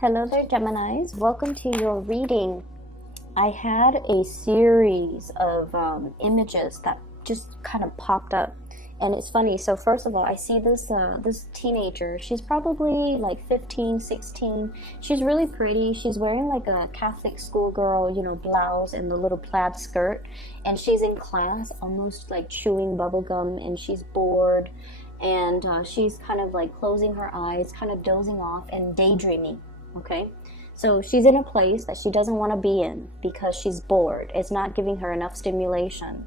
Hello there, Geminis. Welcome to your reading. I had a series of images that just kind of popped up, and it's funny. So first of all, I see this teenager. She's probably like 15, 16. She's really pretty. She's wearing like a Catholic schoolgirl, blouse and the little plaid skirt, and she's in class, almost like chewing bubble gum, and she's bored, and she's kind of like closing her eyes, kind of dozing off and daydreaming. Okay, so she's in a place that she doesn't want to be in because she's bored. It's not giving her enough stimulation.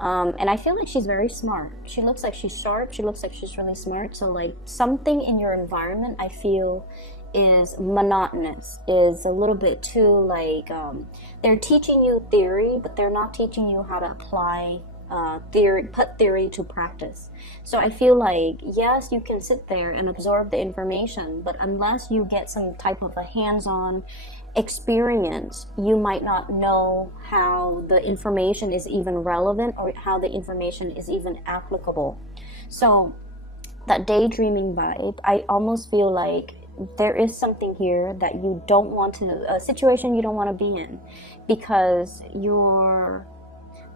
And I feel like she's very smart. She looks like she's sharp. She looks like she's really smart. So like something in your environment, I feel, is monotonous, is a little bit too like, they're teaching you theory, but they're not teaching you how to apply put theory to practice. So I feel like, yes, you can sit there and absorb the information, but unless you get some type of a hands-on experience, you might not know how the information is even relevant or how the information is even applicable. So that daydreaming vibe, I almost feel like there is something here that you don't want to, a situation you don't want to be in, because you're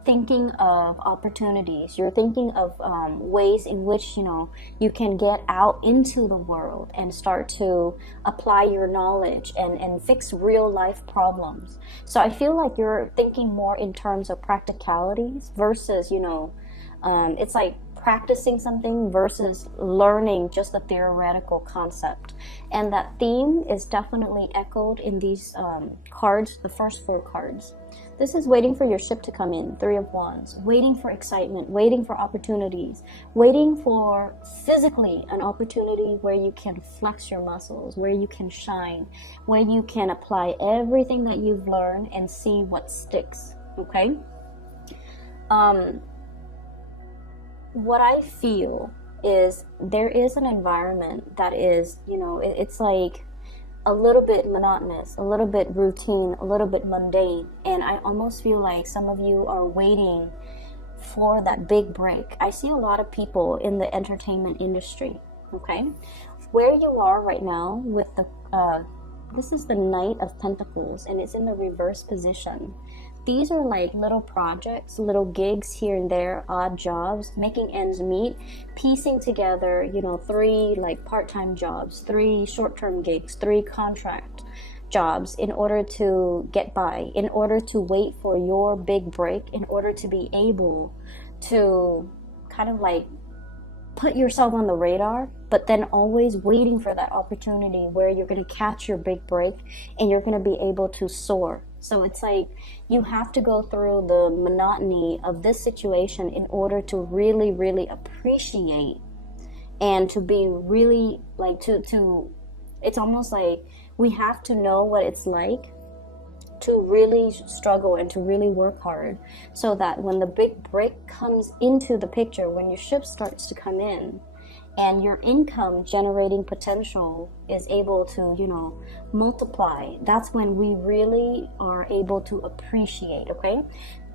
thinking of opportunities, you're thinking of ways in which you can get out into the world and start to apply your knowledge and fix real life problems. So I feel like you're thinking more in terms of practicalities versus it's like practicing something versus learning just a theoretical concept. And that theme is definitely echoed in these cards, the first four cards. This is waiting for your ship to come in, Three of Wands, waiting for excitement, waiting for opportunities, waiting for physically an opportunity where you can flex your muscles, where you can shine, where you can apply everything that you've learned and see what sticks, okay? What I feel is there is an environment that is, it's like a little bit monotonous, a little bit routine, a little bit mundane. And I almost feel like some of you are waiting for that big break. I see a lot of people in the entertainment industry, okay? Where you are right now with this is the Knight of Pentacles, and it's in the reverse position. These are like little projects, little gigs here and there, odd jobs, making ends meet, piecing together, 3 like part-time jobs, 3 short-term gigs, 3 contract jobs in order to get by, in order to wait for your big break, in order to be able to kind of like put yourself on the radar, but then always waiting for that opportunity where you're going to catch your big break and you're going to be able to soar. So it's like you have to go through the monotony of this situation in order to really, really appreciate and to be really like to it's almost like we have to know what it's like to really struggle and to really work hard, so that when the big break comes into the picture, when your ship starts to come in and your income generating potential is able to multiply, that's when we really are able to appreciate, okay,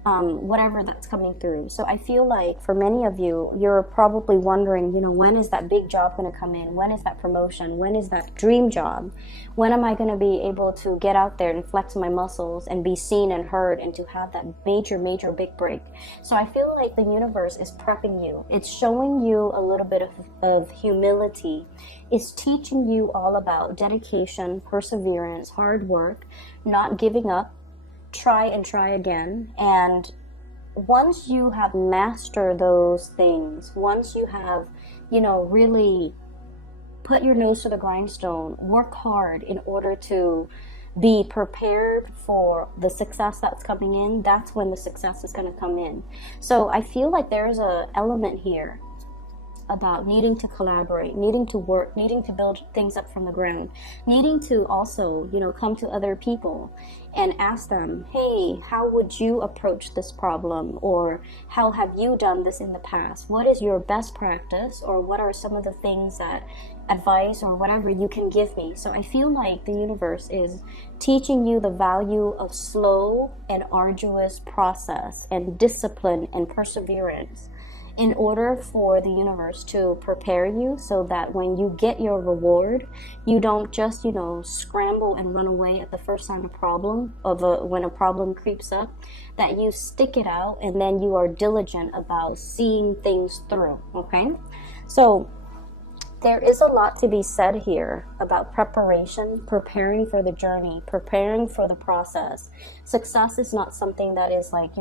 whatever that's coming through. So I feel like for many of you, you're probably wondering, when is that big job going to come in? When is that promotion? When is that dream job? When am I going to be able to get out there and flex my muscles and be seen and heard and to have that major, major big break? So I feel like the universe is prepping you. It's showing you a little bit of humility. It's teaching you all about dedication, perseverance, hard work, not giving up, try and try again. And once you have mastered those things, once you have really put your nose to the grindstone, work hard in order to be prepared for the success that's coming in, that's when the success is going to come in. So I feel like there's a element here about needing to collaborate, needing to work, needing to build things up from the ground, needing to also, come to other people and ask them, hey, how would you approach this problem? Or how have you done this in the past? What is your best practice? Or what are some of the things that advice or whatever you can give me? So I feel like the universe is teaching you the value of slow and arduous process and discipline and perseverance. in order for the universe to prepare you so that when you get your reward, you don't just, scramble and run away at the first sign of problem when a problem creeps up, that you stick it out and then you are diligent about seeing things through, okay? So there is a lot to be said here about preparation, preparing for the journey, preparing for the process. Success is not something that is like,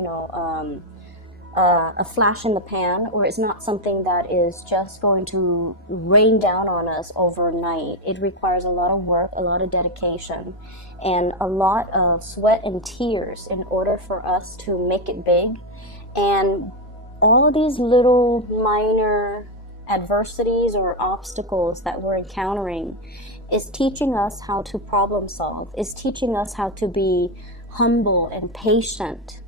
a flash in the pan, or it's not something that is just going to rain down on us overnight. It requires a lot of work, a lot of dedication, and a lot of sweat and tears in order for us to make it big. And all of these little minor adversities or obstacles that we're encountering is teaching us how to problem solve, is teaching us how to be humble and patient,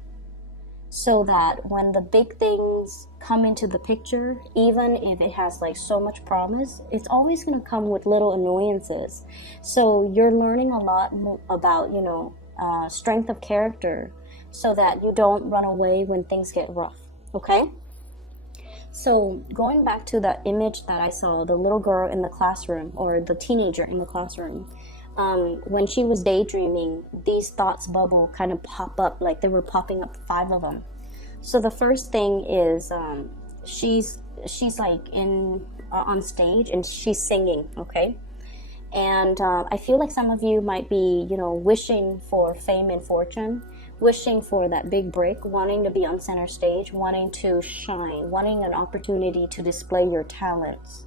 so that when the big things come into the picture, even if it has like so much promise, it's always going to come with little annoyances. So you're learning a lot about, strength of character, so that you don't run away when things get rough, okay? So going back to that image that I saw, the little girl in the classroom, or the teenager in the classroom, when she was daydreaming, these thoughts bubble kind of pop up, like they were popping up, 5 of them. So the first thing is she's like on stage and she's singing, okay? And I feel like some of you might be, wishing for fame and fortune, wishing for that big break, wanting to be on center stage, wanting to shine, wanting an opportunity to display your talents.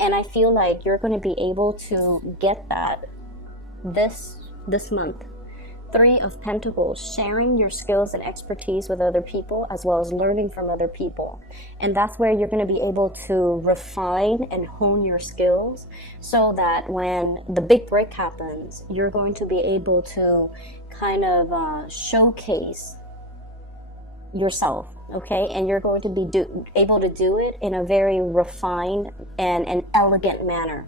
And I feel like you're going to be able to get that this month. 3 of Pentacles, sharing your skills and expertise with other people, as well as learning from other people. And that's where you're going to be able to refine and hone your skills, so that when the big break happens, you're going to be able to kind of showcase yourself, okay? And you're going to be able to do it in a very refined and an elegant manner.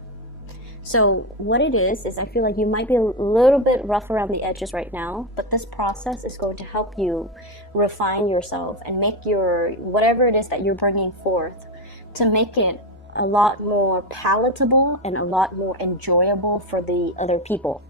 So what it is I feel like you might be a little bit rough around the edges right now, but this process is going to help you refine yourself and make your, whatever it is that you're bringing forth, to make it a lot more palatable and a lot more enjoyable for the other people.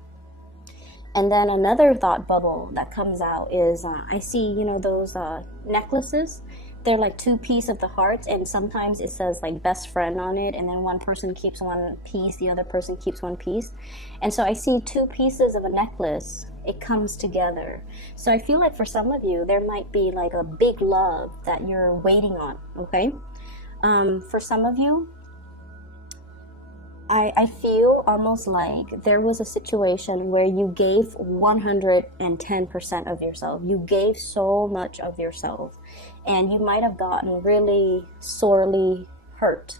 And then another thought bubble that comes out is, I see, those necklaces. They're like 2 pieces of the hearts, and sometimes it says like best friend on it, and then one person keeps one piece, the other person keeps one piece. And so I see 2 pieces of a necklace. It comes together. So I feel like for some of you, there might be like a big love that you're waiting on, okay? For some of you, I feel almost like there was a situation where you gave 110% of yourself. You gave so much of yourself, and you might have gotten really sorely hurt.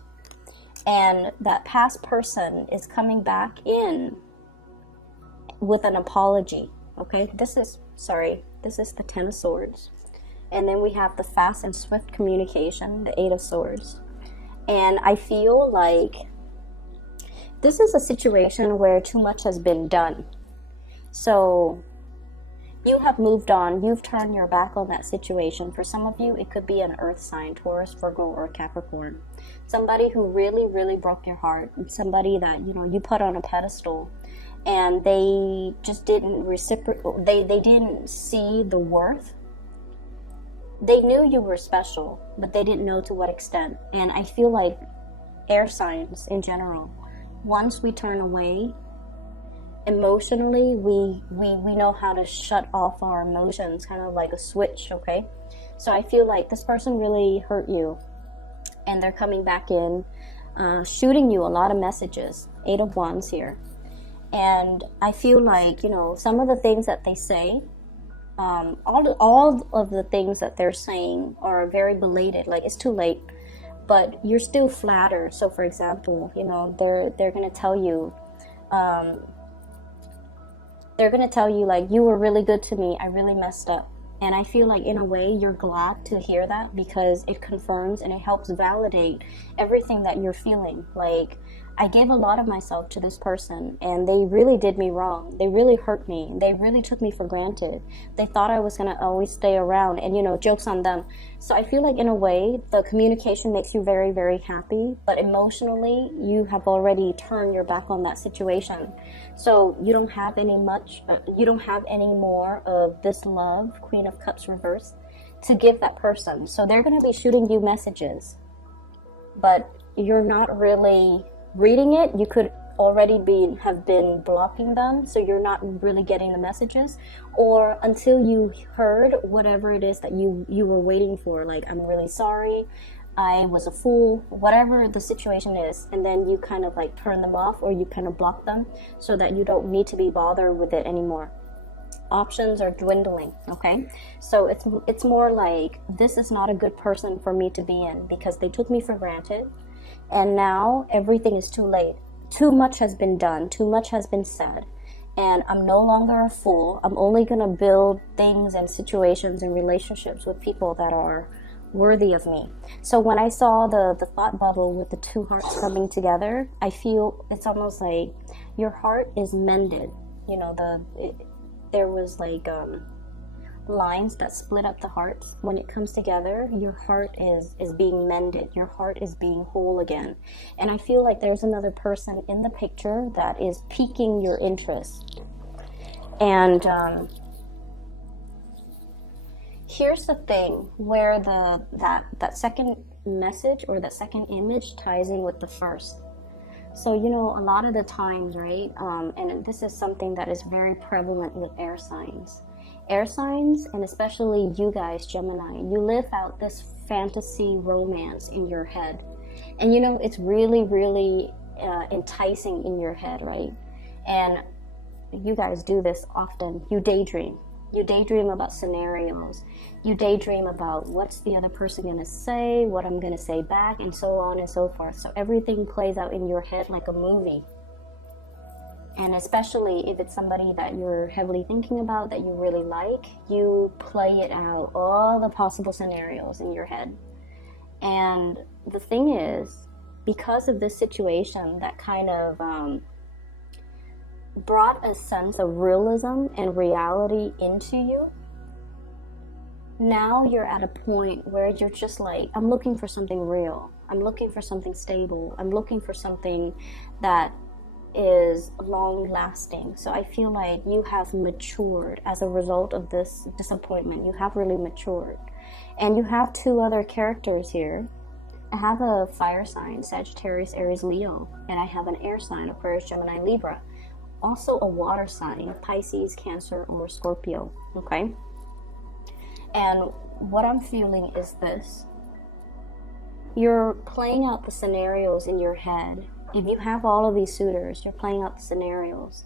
And that past person is coming back in with an apology, okay? This is the 10 of Swords. And then we have the fast and swift communication, the 8 of Swords. And I feel like this is a situation where too much has been done. So you have moved on. You've turned your back on that situation. For some of you, it could be an earth sign, Taurus, Virgo, or Capricorn. Somebody who really, really broke your heart. Somebody that, you put on a pedestal, and they just didn't reciprocate. They didn't see the worth. They knew you were special, but they didn't know to what extent. And I feel like air signs in general, once we turn away emotionally, we know how to shut off our emotions, kind of like a switch, okay? So I feel like this person really hurt you, and they're coming back in, shooting you a lot of messages. 8 of Wands here. And I feel like, some of the things that they say, all of the things that they're saying are very belated, like it's too late. But you're still flattered. So for example, they're going to tell you, like, you were really good to me. I really messed up. And I feel like in a way you're glad to hear that, because it confirms and it helps validate everything that you're feeling. Like, I gave a lot of myself to this person, and they really did me wrong. They really hurt me. They really took me for granted. They thought I was going to always stay around, and, joke's on them. So I feel like in a way, the communication makes you very, very happy, but emotionally, you have already turned your back on that situation. So you don't have any more of this love, Queen of Cups reverse, to give that person. So they're going to be shooting you messages, but you're not really reading it. You could already have been blocking them, so you're not really getting the messages, or until you heard whatever it is that you were waiting for, like, I'm really sorry, I was a fool, whatever the situation is, and then you kind of like turn them off, or you kind of block them so that you don't need to be bothered with it anymore. Options are dwindling, okay? So it's more like, this is not a good person for me to be in, because they took me for granted, and now everything is too late. Too much has been done, too much has been said, and I'm no longer a fool. I'm only going to build things and situations and relationships with people that are worthy of me. So when I saw the thought bubble with the two hearts coming together, I feel it's almost like your heart is mended. There was like lines that split up the hearts. When it comes together, your heart is being mended. Your heart is being whole again. And I feel like there's another person in the picture that is piquing your interest. And here's the thing where that second message or that second image ties in with the first. So, a lot of the times, right, and this is something that is very prevalent with air signs. Air signs, and especially you guys, Gemini, you live out this fantasy romance in your head. And it's really, really enticing in your head, right? And you guys do this often. You daydream. You daydream about scenarios. You daydream about what's the other person going to say, what I'm going to say back, and so on and so forth. So everything plays out in your head like a movie. And especially if it's somebody that you're heavily thinking about, that you really like, you play it out, all the possible scenarios in your head. And the thing is, because of this situation that kind of brought a sense of realism and reality into you, now you're at a point where you're just like, I'm looking for something real. I'm looking for something stable. I'm looking for something that is long lasting. So I feel like you have matured as a result of this disappointment. You have really matured. And you have two other characters here. I have a fire sign, Sagittarius, Aries, Leo, and I have an air sign, Aquarius, Gemini, Libra. Also a water sign, Pisces, Cancer, or Scorpio, okay? And what I'm feeling is this. You're playing out the scenarios in your head. If you have all of these suitors, you're playing out the scenarios.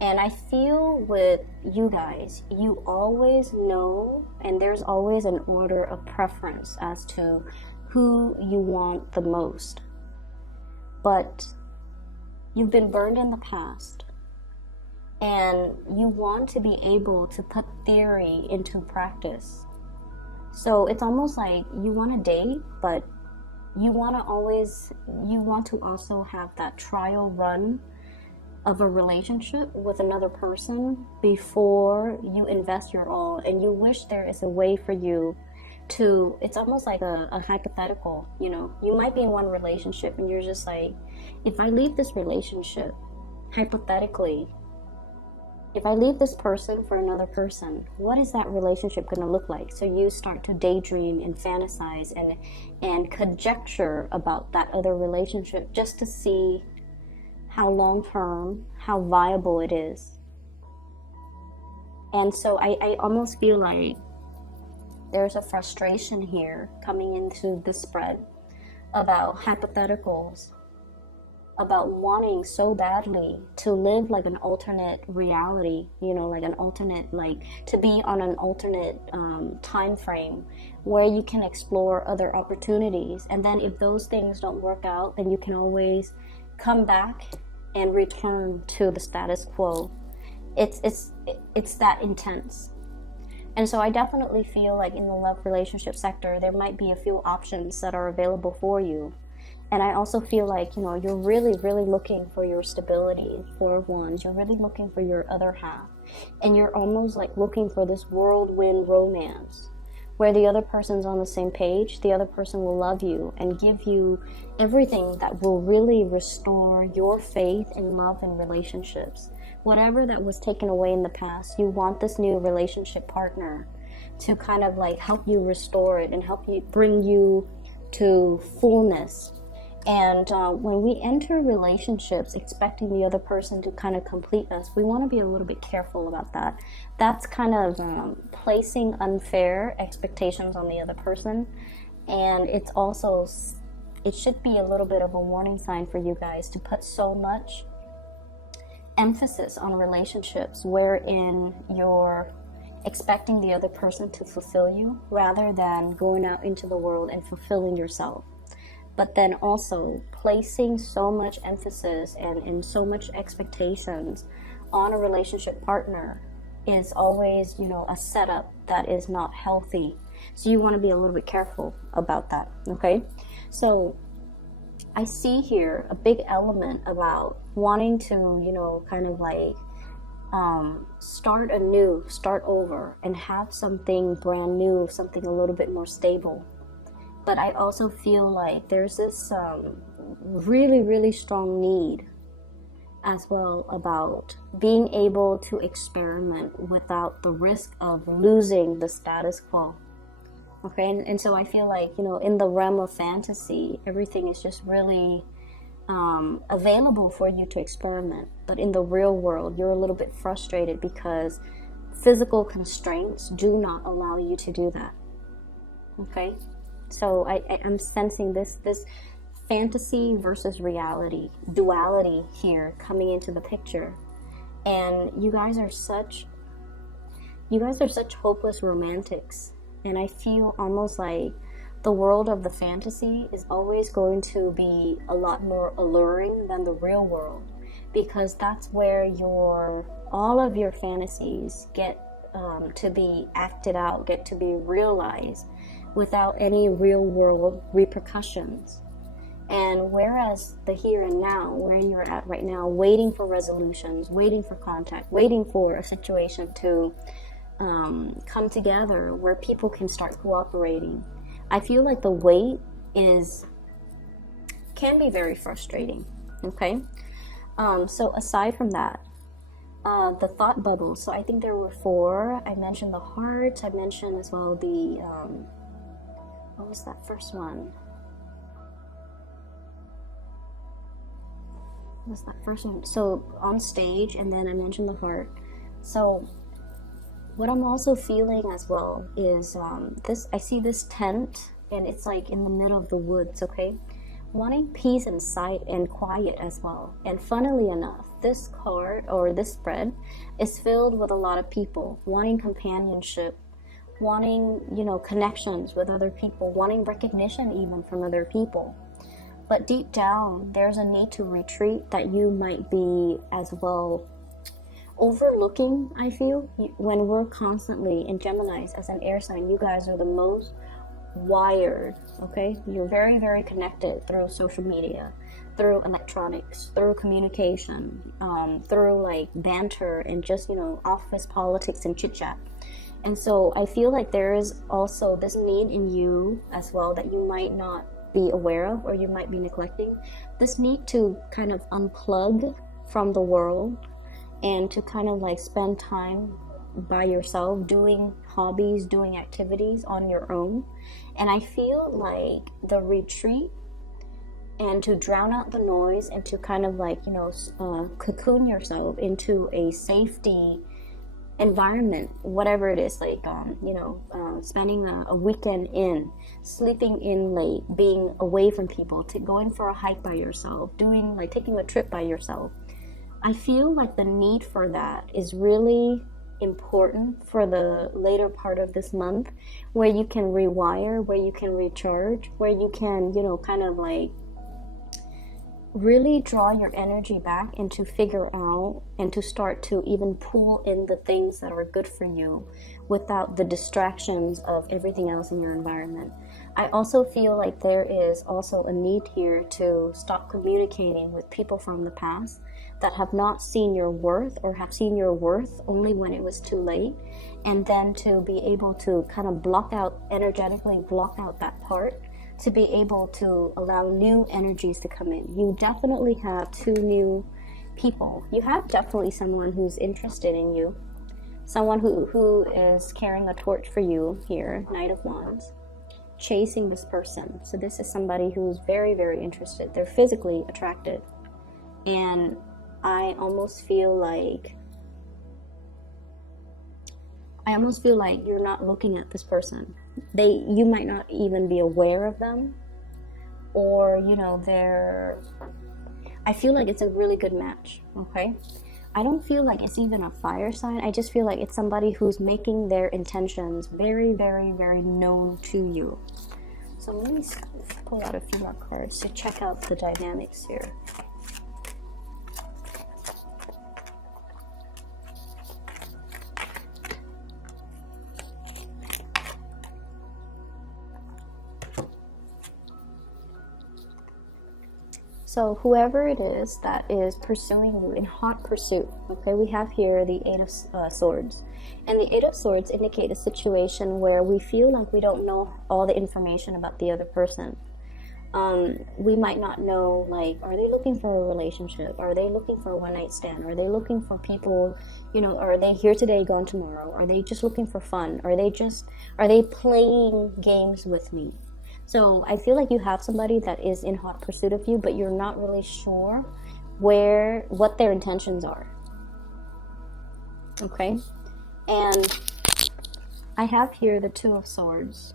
And I feel with you guys, you always know, and there's always an order of preference as to who you want the most. But you've been burned in the past, and you want to be able to put theory into practice. So it's almost like you want to date, but you want to also have that trial run of a relationship with another person before you invest your all. And you wish there is a way for you to, it's almost like a hypothetical, you might be in one relationship and you're just like, if I leave this relationship, hypothetically, if I leave this person for another person, what is that relationship going to look like? So you start to daydream and fantasize and conjecture about that other relationship just to see how long-term, how viable it is. And so I almost feel like there's a frustration here coming into the spread about hypotheticals, about wanting so badly to live like an alternate reality, like an alternate, like to be on an alternate time frame where you can explore other opportunities. And then if those things don't work out, then you can always come back and return to the status quo. It's that intense. And so I definitely feel like in the love relationship sector, there might be a few options that are available for you. And I also feel like, you're really, really looking for your stability, Four of Wands. You're really looking for your other half. And you're almost like looking for this whirlwind romance where the other person's on the same page. The other person will love you and give you everything that will really restore your faith in love and relationships. Whatever that was taken away in the past, you want this new relationship partner to kind of like help you restore it and help you bring you to fullness. And when we enter relationships expecting the other person to kind of complete us, we want to be a little bit careful about that. That's kind of placing unfair expectations on the other person. And it's also, it should be a little bit of a warning sign for you guys to put so much emphasis on relationships wherein you're expecting the other person to fulfill you rather than going out into the world and fulfilling yourself. But then also placing so much emphasis and so much expectations on a relationship partner is always, a setup that is not healthy. So you want to be a little bit careful about that, okay? So I see here a big element about wanting to, kind of like start anew, start over, and have something brand new, something a little bit more stable. But I also feel like there's this really, really strong need as well about being able to experiment without the risk of losing the status quo. Okay, and so I feel like, in the realm of fantasy, everything is just really available for you to experiment. But in the real world, you're a little bit frustrated because physical constraints do not allow you to do that. Okay? So I'm sensing this fantasy versus reality, duality here coming into the picture. And you guys are such hopeless romantics. And I feel almost like the world of the fantasy is always going to be a lot more alluring than the real world, because that's where all of your fantasies get to be acted out, get to be realized without any real world repercussions. And whereas the here and now, where you're at right now, waiting for resolutions, waiting for contact, waiting for a situation to come together where people can start cooperating, I feel like the wait can be very frustrating. Okay, so aside from that, the thought bubbles. So I think there were 4. I mentioned the heart. I mentioned as well the what was that first one? What was that first one? So on stage, and then I mentioned the heart. So what I'm also feeling as well is I see this tent, and it's like in the middle of the woods, okay? Wanting peace and sight and quiet as well. And funnily enough, this card or this spread is filled with a lot of people wanting companionship, wanting, connections with other people, wanting recognition even from other people. But deep down, there's a need to retreat that you might be as well overlooking. I feel when we're constantly in Geminis as an air sign, you guys are the most wired. Okay, you're very, very connected through social media, through electronics, through communication, through like banter and just office politics and chit chat. And so I feel like there is also this need in you as well that you might not be aware of, or you might be neglecting. This need to kind of unplug from the world and to kind of like spend time by yourself, doing hobbies, doing activities on your own. And I feel like the retreat and to drown out the noise and to kind of like, cocoon yourself into a safety environment, whatever it is, like spending a weekend in, sleeping in late, being away from people, going for a hike by yourself, taking a trip by yourself. I feel like the need for that is really important for the later part of this month, where you can rewire, where you can recharge, where you can kind of like really draw your energy back and to figure out and to start to even pull in the things that are good for you without the distractions of everything else in your environment. I also feel like there is also a need here to stop communicating with people from the past that have not seen your worth, or have seen your worth only when it was too late, and then to be able to kind of energetically block out that part, to be able to allow new energies to come in. You definitely have two new people. You have definitely someone who's interested in you, someone who is carrying a torch for you here, Knight of Wands, chasing this person. So this is somebody who's very, very interested. They're physically attracted. And I almost feel like you're not looking at this person. You might not even be aware of them, or I feel like it's a really good match. Okay, I don't feel like it's even a fire sign. I just feel like it's somebody who's making their intentions very, very, very known to you. So let me pull out a few more cards to check out the dynamics here. So whoever it is that is pursuing you in hot pursuit, okay, we have here the Eight of Swords. And the Eight of Swords indicate a situation where we feel like we don't know all the information about the other person. We might not know, like, are they looking for a relationship? Are they looking for a one-night stand? Are they looking for people, are they here today, gone tomorrow? Are they just looking for fun? Are they playing games with me? So I feel like you have somebody that is in hot pursuit of you, but you're not really sure what their intentions are. Okay? And I have here the Two of Swords,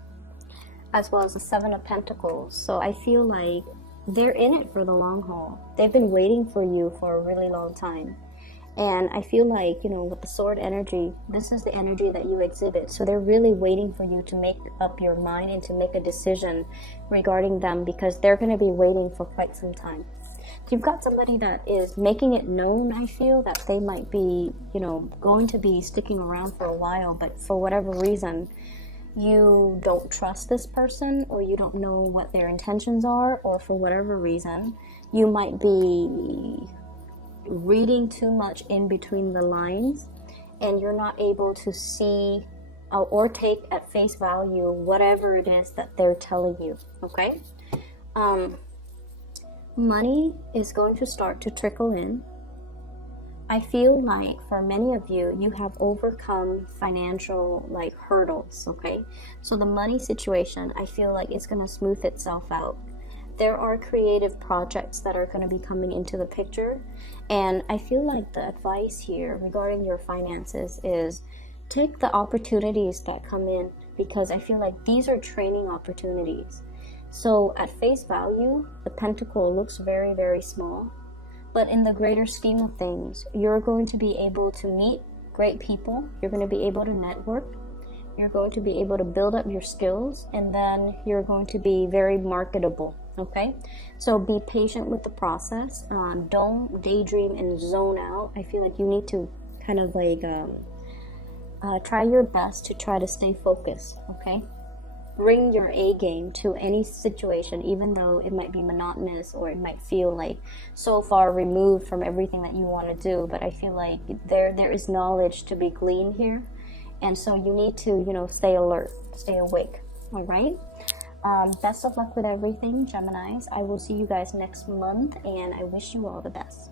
as well as the Seven of Pentacles. So I feel like they're in it for the long haul. They've been waiting for you for a really long time. And I feel like, with the sword energy, this is the energy that you exhibit. So they're really waiting for you to make up your mind and to make a decision regarding them, because they're going to be waiting for quite some time. So you've got somebody that is making it known, I feel, that they might be, going to be sticking around for a while, but for whatever reason, you don't trust this person, or you don't know what their intentions are, or for whatever reason, you might be reading too much in between the lines, and you're not able to see or take at face value whatever it is that they're telling you. Okay, money is going to start to trickle in. I feel like for many of you, you have overcome financial hurdles. Okay, so the money situation, I feel like it's going to smooth itself out. There are creative projects that are going to be coming into the picture. And I feel like the advice here regarding your finances is take the opportunities that come in, because I feel like these are training opportunities. So at face value, the pentacle looks very, very small. But in the greater scheme of things, you're going to be able to meet great people. You're going to be able to network. You're going to be able to build up your skills, and then you're going to be very marketable. Okay, so be patient with the process. Don't daydream and zone out. I feel like you need to kind of try your best to try to stay focused. Okay, bring your A game to any situation, even though it might be monotonous or it might feel like so far removed from everything that you want to do. But I feel like there is knowledge to be gleaned here, and so you need to stay alert, stay awake. All right. Best of luck with everything, Geminis. I will see you guys next month, and I wish you all the best.